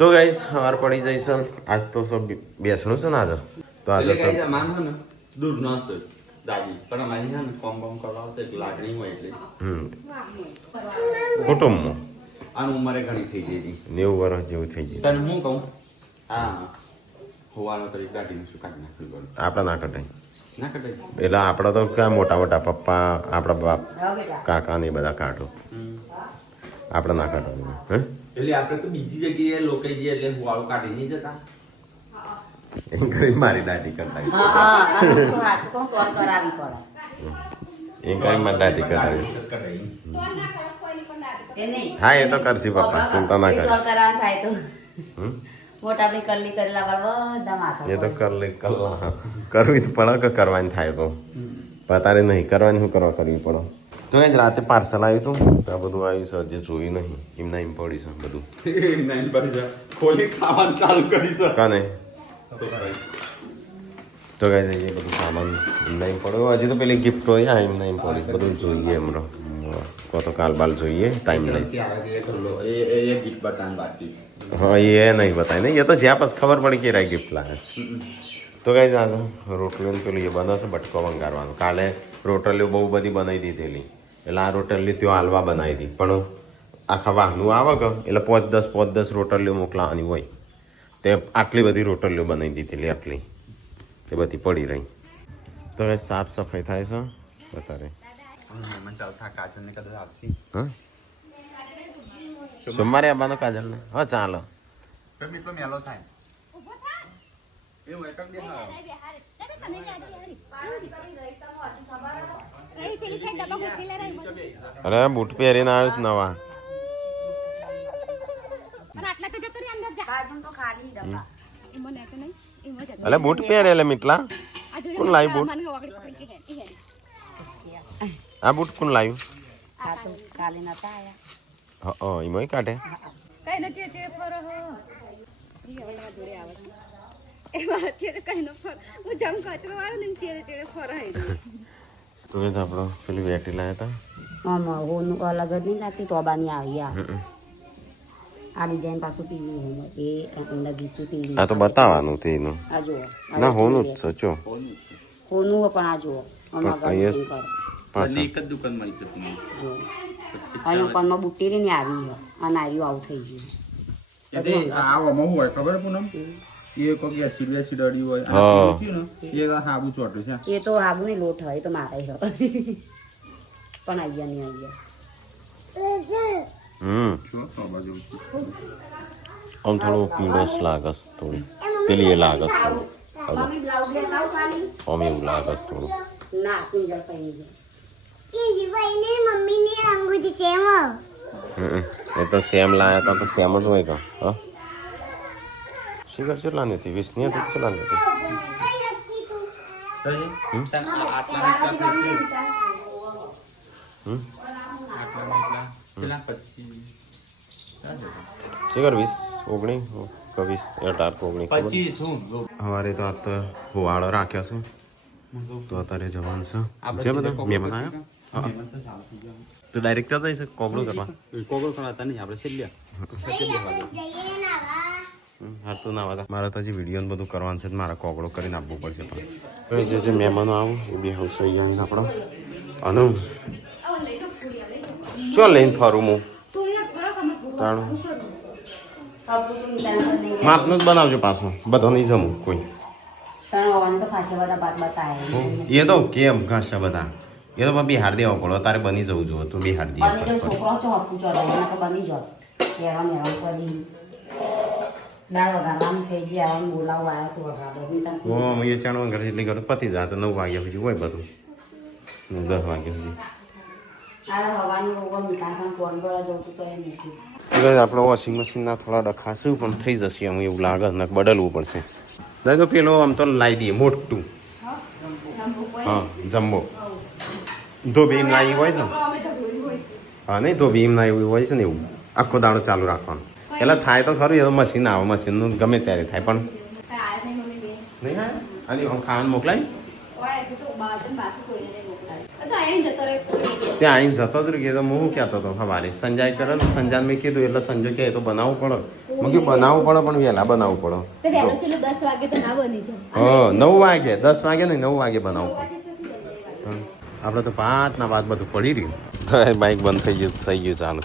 તો ગાઈસ સવાર પડી જઈશું. આજ તો સબ બેસણું છે ને આજે તો આજે સબ માનો ને દૂર ન છે દાદી પણ અમારી છે ને કોમ કરવા આવશે એટલે લાગણી હોય એટલે કુટુંબમાં આનું ઉંમરે ઘણી થઈ ગઈ હતી 90 વર્ષ જેવું થઈ ગયું. તને હું કહું હા હોવાનો કરી દાદીનું શું કાઢી નાખ્યું આપણે ના કટાય ના કટાય એટલે આપણે તો ક્યાં મોટા મોટા પપ્પા આપણા બાપ કાકા ને બધા કાઢો આપણે ના કાઢવાનું હે એટલે આપણે તો બીજી જગ્યાએ લોકો જઈએ એટલે હોવાળું કાઢી નહીં જતા એમ કરી મારી દાઢી કરતા એમ કરી મારી દાઢી કરાવી. હા એ તો કરશી પપ્પા ચિંતા ના કરી એ તો કરલી કલ્લા કરવી તો પડે કે કરવાની થાય તો પતારે નહીં કરવાની શું કરવા કરવી પડે. તો એ જ રાતે પાર્સલ આવ્યું હતું તો આ બધું આવ્યું છે જે જોયું નહીં એમના એમ પડી છે બધું ખોલી ખાવાનું ચાલુ કરી છે કાને તો કઈ જઈએ બધું સામાન એમના એમ પડ્યો. હજી તો પેલી ગિફ્ટ હોય એમના એમ પડી બધું જોઈએ એમનો કો તો કાલ બાલ જોઈએ ટાઈમ લઈ. હા એ નહીં બતાય નહીં એ તો જ્યાં પછી ખબર પડી કે ગિફ્ટ લાગે. તો કઈ જાશે રોટલીઓ પેલું એ બનશે બટકો વંગારવાનો. કાલે રોટલીઓ બહુ બધી બનાવી દીધેલી એટલે આ રોટલી ત્યાં હાલવા બનાવી હતી પણ આખા વાહનું આવે કે એટલે 5-10 રોટલીઓ મોકલાવાની હોય તે આટલી બધી રોટલીઓ બનાવી દીધેલી આટલી તે બધી પડી રહી. તો હવે સાફ સફાઈ થાય છે બતારે હા સોમવારે આવવાનો કાજલ ને હા ચાલો અરે બૂટ પહેરીને આવ્યો છે નવા અલે બૂટ પહેરેલા મીટલા કોણ લાવ્યું બૂટ આ બૂટ કોણ લાવ્યું હા એમાં કાઢે તો આપણો પેલી વેટી લાયા હતા અલગ જ નહીં લાગતી તોબાની આવી આ ડિઝાઇન પાછું પીવી એ અંદર ઘીસી પીવી આ તો બતાવવાનું તે એનું આ જુઓ ના હોનું જ સચો હોનું પણ આ જુઓ એક જ દુકાનમાં જુઓ અહીંયા પનમાં બુટ્ટી ને આવી અને આવ્યું આવું થઈ ગયું આવામાં હોય ખબર પૂનમ એ કોક એસિડ વેસિડ અડી હોય એ હાબુ ચોટું છે એ તો હાબુ ને લોટ હોય તો મારે પણ આવ્યા નહીં આવ્યા આમ થોડું પીળોશ લાગસ થોડી પેલી એ લાગસ થોડું આમ એવું લાગસ થોડું ના પિંજર કઈ એ તો સેમ લાયા હતા તો સેમ જ હોય કા હા શિખર કેટલા નથી 20 ની હતી કેટલા નથી શિખર 20 19 હવારે તો આ તો હોવાળો રાખ્યો છે તો અત્યારે જવાનું છે જે બધા મહેમાન આવ્યો તો ડાયરેક્ટ જ છે કોગળું કરવા નહીં આપણે છેલ્લે હા તો ના વાતા મારે તો હજી વિડીયો બધું કરવાનું છે મારે કોગળો કરીને આપવું પડશે પાછું જે મહેમાનો આવું એ બી હાઉસ હોય ગયા આપણો અને ચો લઈને ફરું હું તાણું માપનું જ બનાવજો પાછું બધો નહીં જમું કોઈ એ તો કેમ ઘાસા બધા એ તો બિહાર દેવા પડો તારે બની જવું જોઈએ તું બિહાર દે ચાણું ઘરે એટલી ઘર પતી જાય તો 9 વાગ્યા સુધી હોય બધું 10 વાગ્યા સુધી આપણે વોશિંગ મશીનના થોડા ડખા છે પણ થઈ જશે એમ એવું લાગે ને બદલવું પડશે તો પેલો આમ તો લાવી દઈએ મોટું હા જમ્બો ધોબી એમ લાવી હોય છે હા નહીં ધોબી એમ લાવી હોય છે ને એવું આખો દાડો ચાલુ રાખવાનું પેલા થાય તો ખરું એ તો મશીન આવે મશીનનું ગમે ત્યારે થાય પણ નહીં હા આની ખાવાનું મોકલાય ત્યાં આવીને જતો જ રહ્યો તો હું કહેતો હતો સવારે સંજય કરે ને સંજય મેં કીધું એટલે સંજય કહે તો બનાવવું પડે મગી બનાવવું પડે પણ વહેલા બનાવવું પડે તો વહેલો ચલો 10 વાગે તો ના બની જાય. હા 9 વાગે 10 વાગે નહીં 9 વાગે બનાવવું પડે. આપણે તો 5 ના બાદ બધું પડી રહ્યું. બાઈક બંધ થઈ ગયું ચાલુ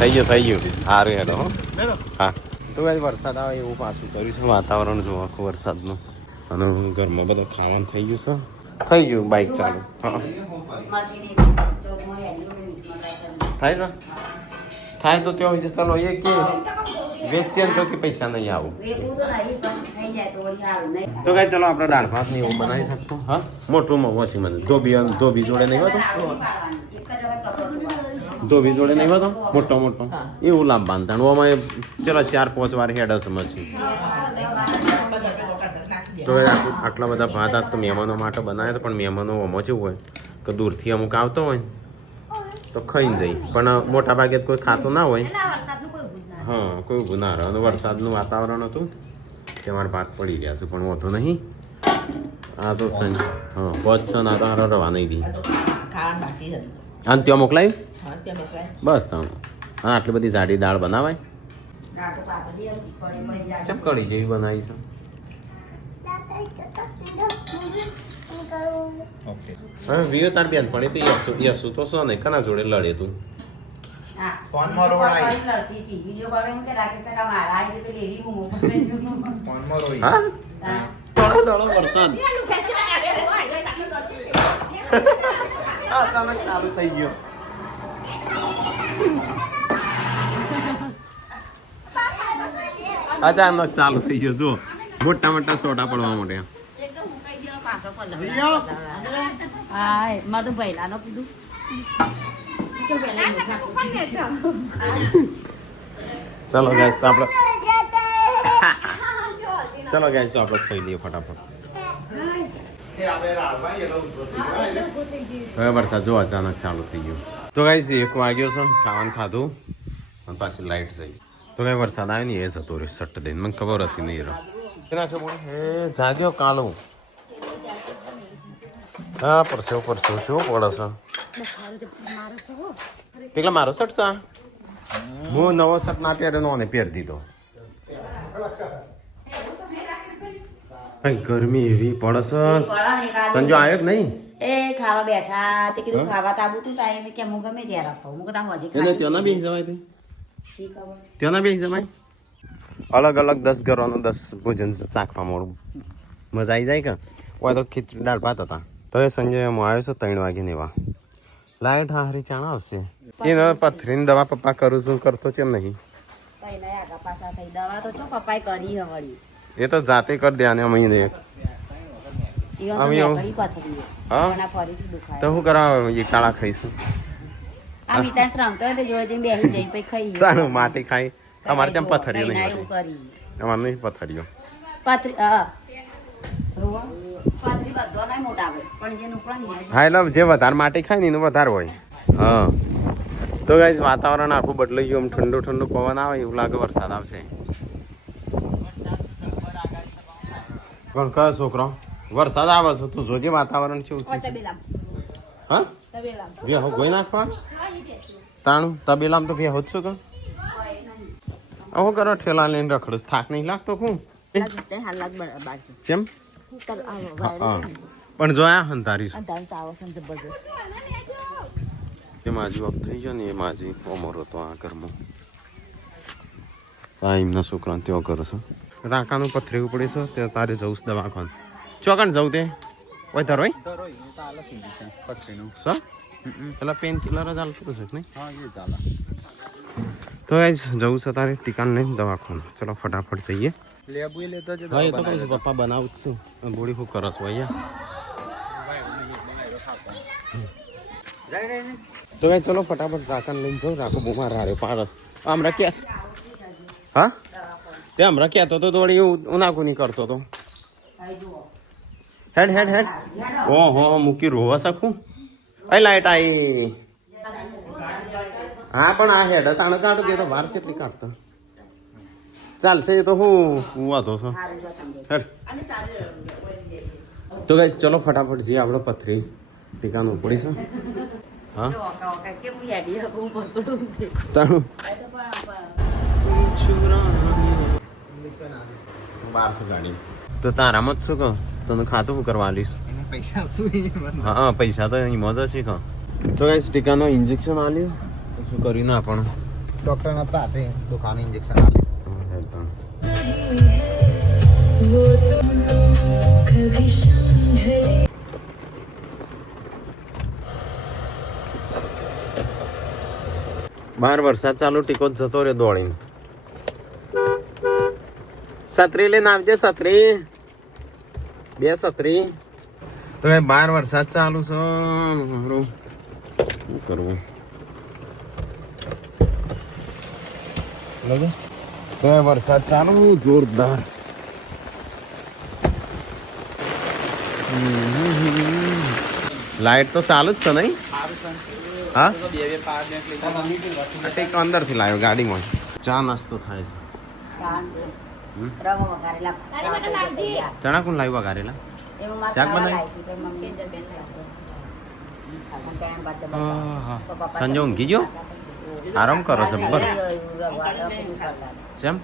થઈ ગયું સારું હેડો હો. હા તો ભાઈ વરસાદ આવે એવું પાછું કર્યું છે વાતાવરણ જો આખું વરસાદનું અને ઘરમાં બધું ખાવાનું થઈ ગયું છે થઈ ગયું બાઈક ચાલુ હા થાય છે થાય તો ત્યાં હોય ચાલો એ કે વેચે તો કે પૈસા નહીં આવું તો કઈ ચલો આપણે દાળ ભાત ને એવું બનાવી શકતું હા મોટું વોશિંગ મશીન ધોબી જોડે નહીં હોતો ધોબી જોડે નહીં હોતો મોટો એવું લાંબ બાંધતા અમારે ચલો 4-5 વાર હેડ હશે મશીન તો આટલા બધા ભાત આજ તો મહેમાનો માટે બનાવ્યા હતા પણ મહેમાનો આમાં કેવું હોય કે દૂરથી અમુક આવતો હોય તો ખાઈને જઈ પણ મોટા ભાગે કોઈ ખાતું ના હોય હા કોઈ ઊભું ના રહે અને વરસાદનું વાતાવરણ હતું તે મારે ભાત પડી ગયા છે પણ હોતો નહીં આ તો સંજ હા બસ છે ના તો રવા નહીં દી અને ત્યાં મોકલાયું બસ તમે હા આટલી બધી જાડી દાળ બનાવાય ચમ કઢી જેવી બનાવી છે હવે વિયો તાર બેન પડી તો યસુ તો સો નહીં કના જોડે લડે તું ફોનમાં રોડાઈ હા થોડો વરસાદ અચાનક ચાલુ થઈ ગયો અચાનક ચાલુ થઈ ગયો જો મોટા સોટા પડવા માંડ્યા ચલો ગેસ તો આપણે ચલો ગેસ તો આપણે ખાઈ લઈએ ફટાફટ હવે વરસાદ જો અચાનક ચાલુ થઈ ગયો તો ગાઈસ 1 વાગ્યો છે ખાવાનું ખાધું અને પાછી લાઈટ જઈ તો કઈ વરસાદ આવ્યો ને એ જતો રહ્યો સટ્ટ દઈને મને ખબર હતી નહીં રહ્યો એ જાગ્યો કાલો હા પરસેવો શું પડે છે પેલા મારો શર્ટ છે હું નવો શર્ટ ના પહેર્યો ને પહેરી દીધો ગરમી એવી પડે છે સંજો આવ્યો કે નહીં એ ખાવા બેઠા તે કીધું ખાવા તાબુ તું ટાઈમ કે હું ગમે ત્યાં રાખો હું કદાચ હજી એને ત્યાંના બેસી જવાય તે શી ખબર ત્યાંના બેસી જવાય અલગ 10 ઘરોનું 10 ભોજન ચાખવા મળું મજા આવી જાય કે હોય તો ખીચડી દાળ ભાત હતા તો એ સંજય હું આવ્યો છું 3 વાગે નેવા લાઈટ હારી ચાણા આવશે એને પથરીની દવા પપ્પા કરું છું કરતો કેમ નહીં પહેલા આગા પાછા થઈ દવા તો ચો પપ્પાએ કરી હવળી એ તો જાતે કરી દે આને અમે ઈવન તો બેકડી પથરી હા પણ આ ફરીથી દુખાય તો શું કરાવ એ કાળા ખાઈશું આ મિતાસ રમતો હોય તો જોડે જઈને બેસી જઈને પછી ખાઈ તારું માટી ખાઈ અમારે ત્યાં પથરીઓ નહીં એવું કરી અમારે નહીં પથરીઓ પથરી હા રોવા પથરી બધો ના મોટા આવે પણ જે નુકરા નહીં હા એટલે જે વધારે માટી ખાય ને એનું વધારે હોય હા તો ગાઈસ વાતાવરણ આખું બદલાઈ ગયું આમ ઠંડુ પવન આવે એવું લાગે વરસાદ આવશે પણ કયો છોકરો વરસાદ આવે છે તું જોજે વાતાવરણ કેવું છે હા વ્યાહો ગોઈ નાખવા તાણું તબેલામ તો વ્યાહો જ છો કે આવો કરો ઠેલા લઈને રખડું થાક નહીં લાગતો હું કેમ પણ જોયા હંતારીશું એ માજી વખત થઈ ગયો ને એ માજી ઓમરો તો આ ઘરમાં આ એમના છોકરાને ત્યાં કરો છો રાકાનું પથરી ઉપડે છે તે તારે જવું છે દવાખાને ચોકણ જવું તે હોય તારો પેલા પેન કિલર જ હાલતું છે નહીં તો જવું છે તારે ટીકાને નહીં દવાખાને ચલો ફટાફટ જઈએ હા એ તો કહું છું પપ્પા બનાવું જ છું બોડી શું કરસ ભાઈ તો કઈ ચલો ફટાફટ રાકાને લઈને જાઉં રાખો બહુ મારા હારે પાડસ હમણાં ક્યાં હા તે હમણાં કહેતો તો થોડી ઉનાકુ નહીં કરતો તો હેડ ઓહો મૂકી રોવા શકું એ લાઈટ આવી હા પણ આ હેડ તાણે કાઢું કે તો વાર કેટલી કાઢતો ચાલશે એ તો હું વાંધો છો હેડ તો ગાઈસ ચલો ફટાફટ જઈએ આપણે પથરી ટીકાનું પડીશું હા જો ઓકા ઓકા કેવું હેડી હકું પકડું તે તાણું આ તો પણ 1200 ગાડી તો તારામાં જ શું કહો તને ખાતું હું કરવા આલીશ એના પૈસા શું હા પૈસા તો એની મજા છે કહો તો કઈ ટીકાનો ઇન્જેક્શન આલ્યું શું કર્યું ના પણ ડોક્ટર નતા હાથે દુકાને ઇન્જેક્શન આપે બહાર વરસાદ ચાલુ ટીકો જ જતો રે દોડીને છત્રી લઈને આવજે છત્રી બે છત્રી તો ભાઈ બહાર વરસાદ ચાલુ છે મારું શું કરવું તો વરસાદ ચાલુ જોરદાર લાઈટ તો ચાલુ જ છે નહીં હા ટેક અંદર થી લાવ્યો ગાડીમાં ચા નાસ્તો થાય છે રવો વઘારેલા તારી માટે લાવજે. ચણા કોણ લાવ્યું વઘારેલા એવું મારે શાક ખાવા બનાવ્યું? લાગી તો મમ્મી કેન્જલ બેન લાવજે. આખું ચણા પાછળ આહા. તો પપ્પા સંજય ઊંઘી ગયો? આરામ કરો જબ્બર કેમ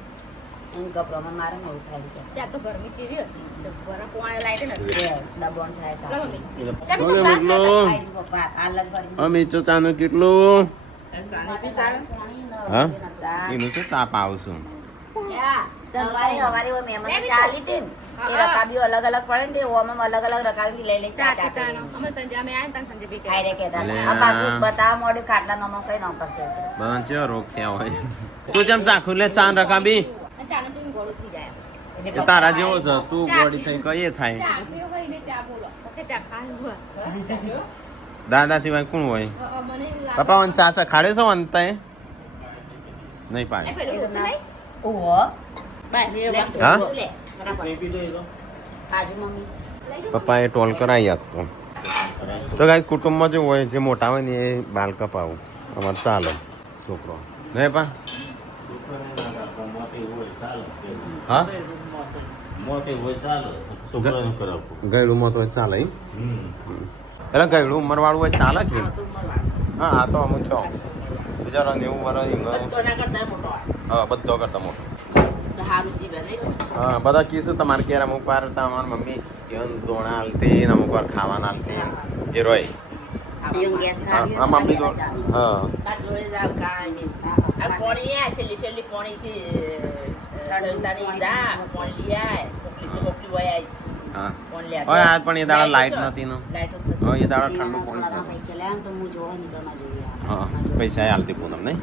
એમ કપડામાં મારે મોડું થાય છે ત્યાં તો ગરમી જેવી હતી તો ગરમ પોણે લાઈટ નથી ડબોન થાય લો સારું. મમ્મી ચાલ તો ભાત કેટલું ખાઈ પપ્પા આ લગ કરી અમીચો ચાનું કેટલું પાણી હા એનું શું ચા પાવું છું તમારી હવારી હોય મહેમાન ચા લીધી ને એ રકાબીઓ અલગ અલગ પડે ને તે ઓમાં અલગ અલગ રકાબી લઈ ચા ચા ચા પીતાનો અમે સંજય અમે આયા તા સંજય બી ખાઈ રે કેતા લે. આ પાછું બતાવવા મોડું ખાટલા નમો કઈ ન કરતો બધા ચેવો રોગ થયા હોય તું જેમ ચાખું લે ચાન રકાબી ચાને જોઈને ગોળું થઈ જાય એ તારા જેવો છે તું ગોળી થઈ કઈ થાય ચા પીવો હોય ને ચા બોલો કે ચા ખાવું હોય દાદા સિવાય કોણ હોય મને એવું લાગે પપ્પા મને ચા ચા ખાડ્યો છો અંતે નહીં એ પાડે પેલું હોતું નહીં ઓહો હા? કાજુ મમ્મી પપ્પાએ ટોલ કરાવી આપતો તો કાંઈ કુટુંબમાં જે હોય જે મોટા હોય ને એ બાલ કપાવું અમારે ચાલે છોકરો નહીં પા હા ગયડું તો ચાલે ઈ? એટલે ગયડું ઉંમર વાળું હોય ચાલે કે હા આ તો અમુક છો બિચારો 90 વર્ષ હા બધો કરતા મોટો હા બધા કીધું તમારે ઘેર અમુક વાર તમારી મમ્મી દોણા હાલતી ને અમુક વાર ખાવાના હાલતી એ રોય એવું ગેસ હા મમ્મી તો હા હા ઓય આજ પણ એ દાડા લાઈટ નથી ને હા એ દાડા ઠંડુ પાણી તો હું જોવા નીકળમાં જોઈએ હા પૈસા હાલતી પૂનમ નહીં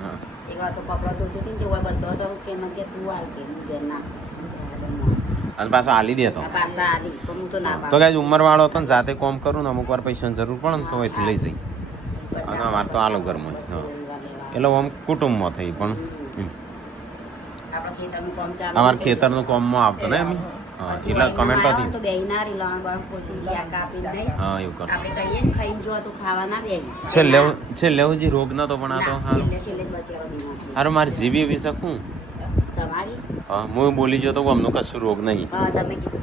હા એક વાર તો કપડા ધોતી હતી ને તે ઓય બધો હતો કે ન કે તું હાલતી હું ઘેર ના અને પાછો હાલી દે તો પાછા આલી તો હું તો ના તો કઈ ઉંમર વાળો હતો ને જાતે કોમ કરું ને અમુક વાર પૈસાની જરૂર પડે ને તો અહીંથી લઈ જઈ અને અમારે તો આલો ઘરમાં હા એટલે આમ કુટુંબમાં થઈ પણ આપણા ખેતરનું કામ ચાલુ અમારા ખેતરનું કોમમાં આવતો ને એમ હા એટલે કમેન્ટો હતી તો બેહી ના રહી લણ બણ પોછી શાક આપી નહીં હા એવું કરતો આપણે કહીએ ને ખાઈને જો તો ખાવા ના બેહી છેલ્લે હજી રોગ નતો પણ આ તો ના, હારું છેલ્લે જ બચેલો બીમાર હારું મારે જીવી એવી શકું તમારી હા હું બોલી ગયો તો અમનું કશું રોગ નહીં હા તમે કીધું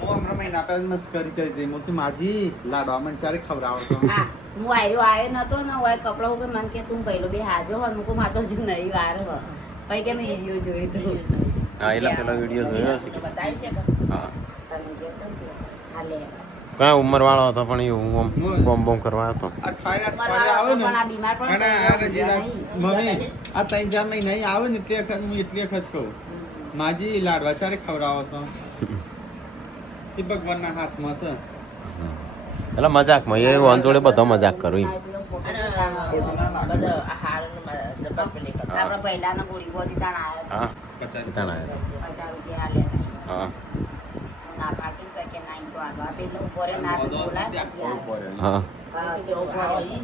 હું હમણાં મહિના પહેલા મસ્કરી કરી હતી હું કીધું, માજી લાડવા મને ચારે ખવડાવો છો હા હું આવ્યો નતો ને હોય કપડો હું મન કે તું પહેલો બે હાજો હોય મૂકો માતો જ નહીં વાર હો પછી કે મેં વિડીયો જોઈ તો હા એટલે પેલો વિડીયો જોયો છે હા તમે જે તો ને હાલે કયા ઉંમર વાળો હતો પણ એવું આમ બોમ બોમ કરવા હતો અઠવાડિયે આવે પણ આ ને બીમાર પણ અને થઈ આ ગયો રજીલા, નહીં. મમ્મી આ 3-4 મહિના અહીં આવે ને એટલે વખત હું એટલી વખત કહું માજી લાડવા ચારે ખવડાવો છો એ ભગવાનના હાથમાં છે એટલે મજાકમાં એ વન જોડે બધો મજાક કરું ઈ. આપડે પહેલાનો ગોળી બોધી તાણ આવ્યો હા કચારી. ત્યાં આવ્યો. 50 રૂપિયા હાલે હા ના પાડતી તો કે ના તો હાલવા પેલો ઉપર ના તો બોલાય પછી આવે. હા હા તો ઉપર હા પછી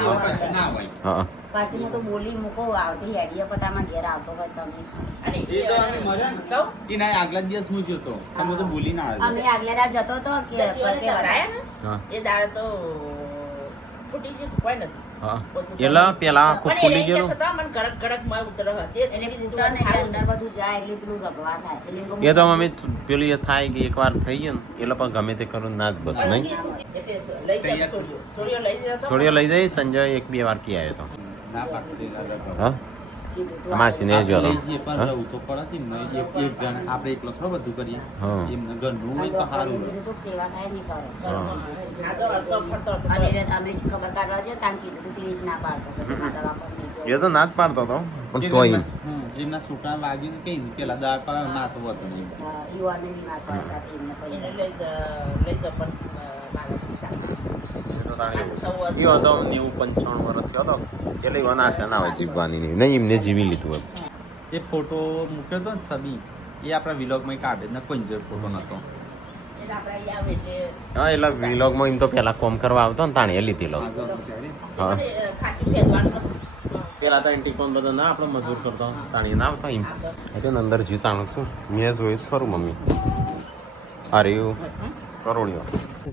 એવું કશું ના હોય. હા પાછી હું તો બોલી મૂકો આવતી હેડીએ પતામાં ઘેર આવતો હોય તમે એ તો અમે મજા ને. એના આગલા દિવસ હું જતો તમે તો બોલી ના અમે આવ્યો આગલે રાત જતો હતો કે હા એ દાડે તો ફૂટી ગયું કોઈ નથી હા એટલે પેલા આખું પણ ખુલી એને ગયેલું એક હતા, મને ગડક ગડક માં ઉતરવા તે એટલે તૂટે ને એટલે અંદર બધું જાય એટલે પેલું રગવા થાય એટલે એમ કહું, એ તો મમ્મી પેલું એ થાય કે એકવાર થઈ ગયું ને એટલે પણ ગમે તે કરું ના જ બચું નહીં એટલે લઈ જાય સોડિયો લઈ જતો છોડીઓ લઈ જઈ સંજય 1-2 વાર કી આવ્યો તો ના પાડતી હા કીધું તો માસીને જો આપણે જે પણ રહું તો પડતી ને એક જણ આપણે એકલો થોડો બધું કરીએ હા. એમને ઘરનું હોય તો ડોક્ટરે સારું કીધું તો સેવા થાય નહીં કરો આ તો અડધો ફરતો હતો. અને અમે જ ખબર કાઢવા જઈએ તાન કીધું તું તે જ ના પાડતો તો કે માતા બાપા નહીં એ તો ના જ પાડતો હતો પણ તોય જેમના છોકરા વાગ્યું કઈ પેલા દા પર ના તો હતો નહીં યુવાને બી ના પાડતા એમને એને પછી લઈ જા પણ મારે સાથે. એ હતો 95 વર્ષ થયો હતો એટલે એવાના આશા ના હોય જીવવાની નહીં એમને જીવી લીધું હોય એ ફોટો મૂક્યો હતો ને છબી એ આપણા વિલોગમાં કાઢે ને કોઈ જોઈ ફોટો નતો એટલે આપણે અહીં આવે એટલે હા એટલે વિલોગમાં એમ તો પેલા કોમ કરવા આવતો ને તાણે એ લીધેલો હા ખાસી ભેદવાનું હતું. પેલા તો ટીકોન બધો ના આપણો મજૂર કરતો તાણી ના આવતા એમ એટલે અંદર જીતાણું છું મેં જોયું જ ખરું મમ્મી અરે એવું કરોડિયો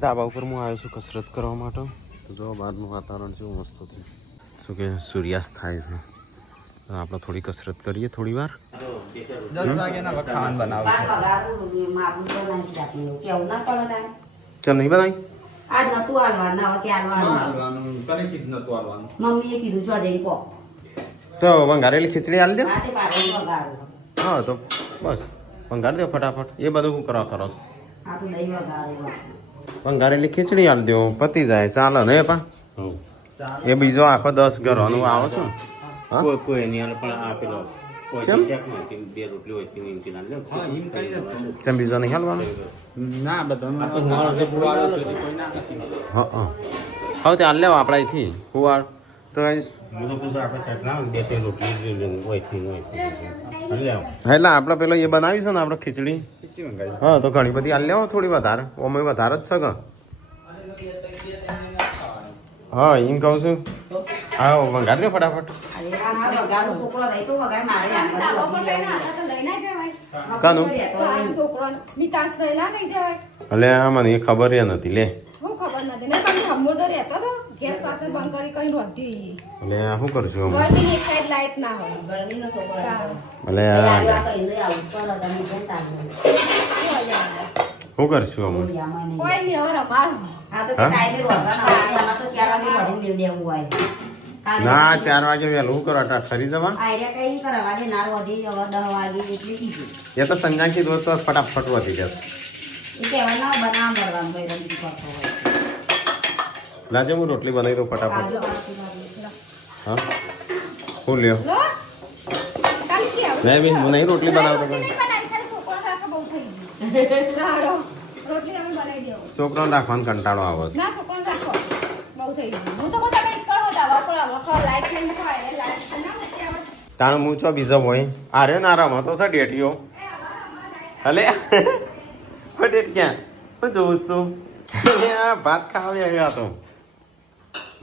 ધાબા ઉપર હું આવ્યો છું કસરત કરવા માટે તો જો બહારનું વાતાવરણ જેવું મસ્ત હતું શું કે સૂર્યાસ્ત થાય છે તો આપણે થોડી કસરત કરીએ થોડી વાર 10 વાગ્યાના વખત ખાવાનું બનાવું બાર વગાડું મારું તો નહીં જાતું એવું કેવું ના પડે તારે ચાલ નહીં બનાવી આજ નતું હાલવા ના હવે કે હાલવાનું કને કીધું નતું આવવાનું મમ્મીએ કીધું જો જઈને કહો તો વંગારેલી ખીચડી આલી દે આ તે પાડે વગાડું હા તો બસ વંગારી દો ફટાફટ એ બધું શું કરવા કરો છો આ તો દહીં વગાડું વંગારેલી ખીચડી આલી દો પતી જાય ચાલો ને પા એ બીજો આખો 10 ઘરવાનું આવે છે ને? હા કોઈ એની હાલ પણ આપેલો કેમ? બે રોટલી હોય કે એમથી ના લે હા એમ કરી દે તેમ બીજો નહીં હાલવાનું ના બધાનું કોઈ ના નથી હા હા હવે તે હાલ લેવા આપણા અહીંથી કુવાડ તો guys, મને પૂછો આપણે કેટલા બે ત્રણ રોટલી હોય થી લે એટલે આપણે પેલો એ બનાવી છે ને આપણે ખીચડી ખીચડી મંગાવી હા તો ઘણી બધી હાલ લેવો થોડી વધારે ઓમે વધારે જ છે કે હા એમ કહું છું હા વંગારી દો ફટાફટ અરે આ વગાડું છોકરો રહી તો વગાડ મારે આમ ધાબા પર બધું લઈને આતા તો લઈને જવાય કાનું તો આ છોકરો મિતાસ દઈલા નહીં જવાય એટલે આ મને એ ખબર એ નથી લે હું ખબર નથી ને પણ હમુર તો રહેતો તો ગેસ પાસે બંધ કરી રોધી એટલે આ શું કરશું અમે ગરમીની એક સાઈડ લાઈટ ના હોય ગરમીનો છોકરો સારું. એટલે આ આ કહીને આવું પર તમે કેમ તારું શું કરશું અમે કોઈ નહીં હવે રમાડો આ તો કે ટાઈમે રોધવાના હોય આમાં તો 4 વાગે ભરીને દેવું હોય ના 4 વાગે વહેલું શું કરો અટા ખરી જવા આઈડિયા કઈ કરવા દે નાર વધી જવા 10 વાગે એટલી કીધું એ તો સંજા કીધું તો ફટાફટ વધી જશે એ કહેવાય ના બનાવ ભરવાનું ભાઈ રંજી કરતો હોય લાજે હું રોટલી બનાવી દઉં ફટાફટ કાજુ કાજુ હા શું લ્યો લો કાલી કે આવું નહીં બેન હું નહીં રોટલી બનાવતો રોટલી નહીં બનાવી ખાલી છોકરો રાખે બહુ થઈ ગયું લાડો રોટલી અમે બનાવી દેવો છોકરાને રાખવાનો કંટાળો આવે છે ના છોકરો રાખો બહુ થઈ ગયું હું તો બધા વેઇટ કરો દવા પર હવે લાઈટ લઈને ખાય લાઈટ ના મૂકી આવે તાણ હું છો બીજો હોય અરે ના રમો તો છે ડેટીઓ અલે ડેટ ક્યાં હું જોઉં તું આ ભાત ખાવા આવ્યા તો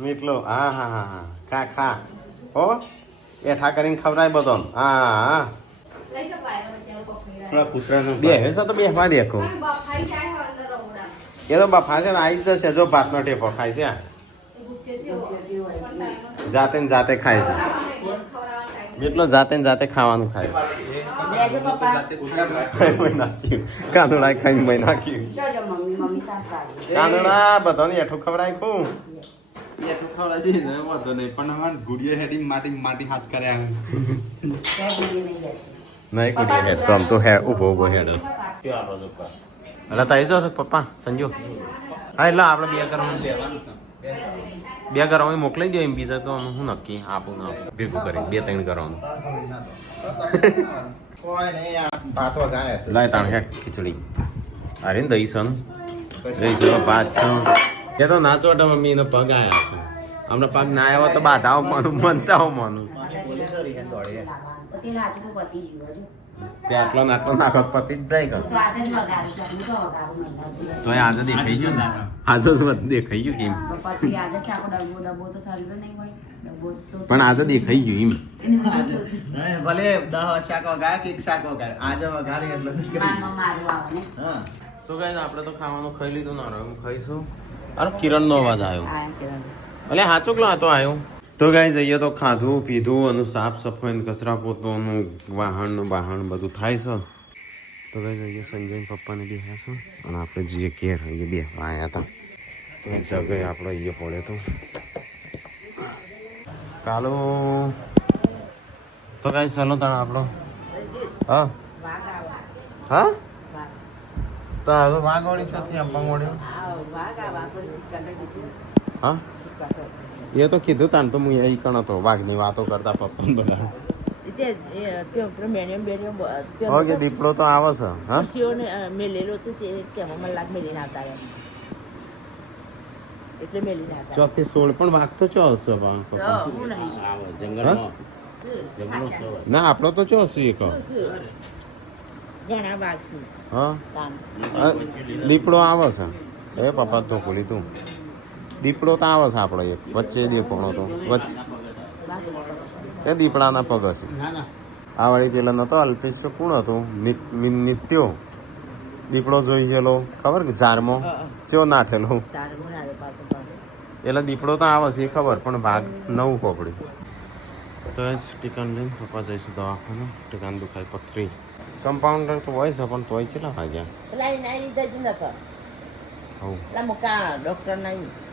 મીઠલો હા હા હા હા ખા હો એઠા કરીને ખવડાય બધો હા હા લઈ જાઓ પાયરો બચારો પકડી થોડા કૂતરાનો બે હશે તો બેસવા દેખો પણ બફાઈ જાય હવે અંદર રવડા એ તો બફા છે ને આવી જ જશે જો ભાતનો ટેપો ખાય છે આ. જાતે ને જાતે ખાય છે જેટલો જાતે ને જાતે ખાવાનું ખાય લેજો પપ્પા કાંદોડા ખાઈને મેં નાખ્યું જોજો મમ્મી સાસ કાંદોડા બધાને એઠું ખવડાય ખૂબ એટલું ખવડાવે છે ને વાંધો નહીં પણ અમારે ગુડિયો હેડી માટી હાથ કર્યા નહીં કુડી હેડ તો આમ તો હે ઊભો ઊભો હેડ હશે. એટલે તાઈ જશો પપ્પા સંજો હા એટલે આપણે બે ઘરમાં મોકલાઈ દો એમ બીજા તો અમે શું નક્કી આપું ના ભેગું કરી 2-3 ઘરવાનું કોઈ નહીં આ ભાત વઘારે છે લાય તાણ હેડ ખીચડી અરે ને દહીં સન દહીં સન ભાત છે એ તો ના ચોટે મમ્મી એનો પગ આવ્યા છે હમણાં પગ ના આવ્યો તો બાધાઓ માનું મનતાઓ માનું તે નાચનું પતી ગયું હજુ તે આટલો નાટલો નાખો તો પતી જ જાય તો આજે જ વગાડું છું હું તો વગાડું મહિના તો આજે દેખાઈ ગયું ને આજે જ બધું દેખાઈ ગયું કેમ પછી આજે જ આખો ડબ્બો તો થયેલો નહીં હોય ડબ્બો તો પણ આજે દેખાઈ ગયું એમ ભલે 10 શાક વઘારે કે 1 શાક વઘારે આજે વઘારે એટલે માનમાં મારું આવે ને હા તો કઈ આપણે તો ખાવાનું ખાઈ લીધું ના રહ્યું ખાઈશું અરે કિરણનો અવાજ આવ્યો આ કેવા અલે હાચુકલો હતો આવ્યો તો ગાઈ જઈએ તો ખાધું પીધું અને સાફ સફાઈ કચરા પોતોનું વાહન બધું થાય છે તો ગાઈ જઈએ સંજય પપ્પાને બેહ્યા છે અને આપણે જઈએ ઘેર અહીંયા બેહવા આવ્યા હતા તો એક જગ્યાએ આપણે અહીંયા પડે તો કાલો તો ગાઈ ચાલો તાણ આપણો હા હા તો હવે વાઘવાળી ચોથી અંબાવાળી હા એ તો કીધું તાણ તો હું એ કણ હતો વાઘની વાતો કરતા પપ્પા બધા ઓકે દીપડો તો આવે છે હા મેલેલો હતું તે તેમાં મને લાગ મેલીને આવતા રહ્યા એટલે મેલીને આવતા ચોથી 16 પણ વાઘ તો ચો હશે પપ્પા હું નહીં જંગલમાં જંગલનો છો ના આપણો તો ચો હશે એક ઘણા વાઘ છે હા કામ દીપડો આવે છે એ પપ્પા તો ભૂલી તું દીપડો તો આવે છે આપણો એક વચ્ચે દીપડો તો વચ્ચે એ દીપડાના પગ હશે ના ના આ વાળી પેલા નતો અલ્પેશ કોણ હતો નિત્યો દીપડો જોઈ ગયેલો ખબર કે ઝારમાં ચો નાઠેલો તારું ના પાછું એટલે દીપડો તો આવે છે એ ખબર પણ ભાગ નવું પકડ્યું તો જ ટીકાન લઈને પપ્પા જઈશું દવાખાને ટીકાન દુખાય પથરી કમ્પાઉન્ડર તો હોય છે પણ તોય કેટલા વાગ્યા પેલા એના લીધે જ નતો હવું પેલા મુકા ડોક્ટર નહીં